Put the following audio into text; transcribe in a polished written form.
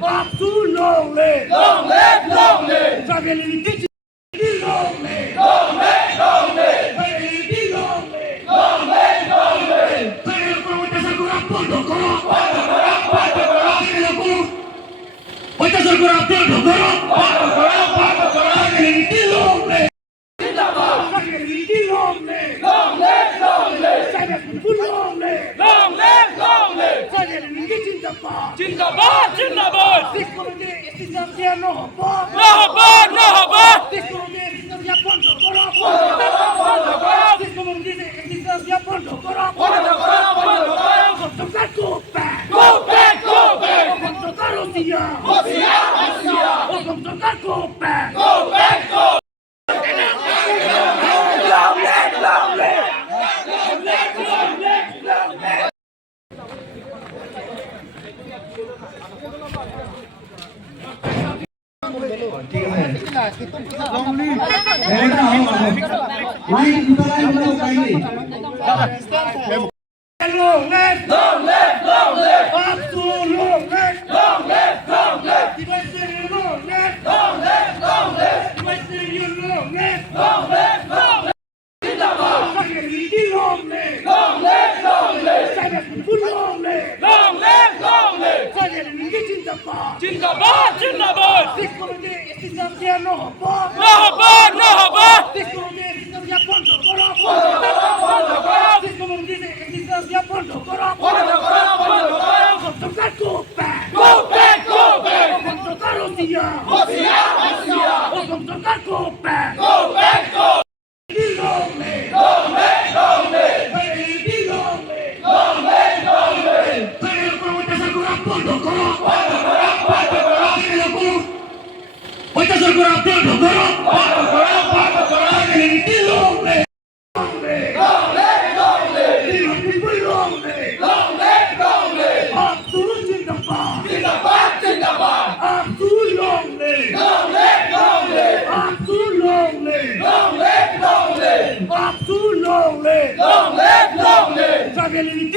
Up to long live. Long live, long live. Travel in the kitchen. Long live. Long live, long live. Travel in the long live. Long live, long live. Travel con vueltas al corazón, coro. Cuando corán, cuando corán. Travel con vueltas al corazón, coro. Cuando corán, cuando corán. Travel in the long live. Zindabad. Travel in the long live. Long live, long live. Travel con long live. Long live, long live. Travel in the kitchen. Zindabad, zindabad. This comedy is not there, no haba. No haba, no haba. This comedy is not there, pondo, coro. Cuando corán, This comedy is not there, pondo, coro. cuando corán, cuando corán. Tocar copa. Go back, go back. Con tocar hostia. Hostia, hostia. Con tocar copa. Go back, go. Long live, long live. Long live, long live, long live. Long live. Long live, long live. Up to long live. Long live, long live. The Western long live. Long live, long live. The Western long live. Long live, long live. Zindabad. Travel long live. Long live, long live. Travel long live. Long live, long live. Travel in the kitchen. Zindabad, zindabad. This comedy is not there, no haba. No haba, no haba. This comedy is not there, pondo, coro. Cuando corán, This comedy is not there, pondo, coro. cuando corán, cuando corán. Con tocar copa. Go back, go back. Con tocar hostia. Hostia, hostia. Con tocar copa. Go back, go. Long live. Long live, long live. Long live. Long live, long live. Pero con vueltas al corazón, coro. Cuando corán, cuando corán. Vueltas al corazón, coro. Cuando corán, cuando corán. Long live. Long live. Long live, long live. Long live. Long live, long live. Up to Zindabad. Zindabad, zindabad. Up to long live. Long live, long live. Up to long live. Long live, long live. Up to long live. Long live, long live. Travel in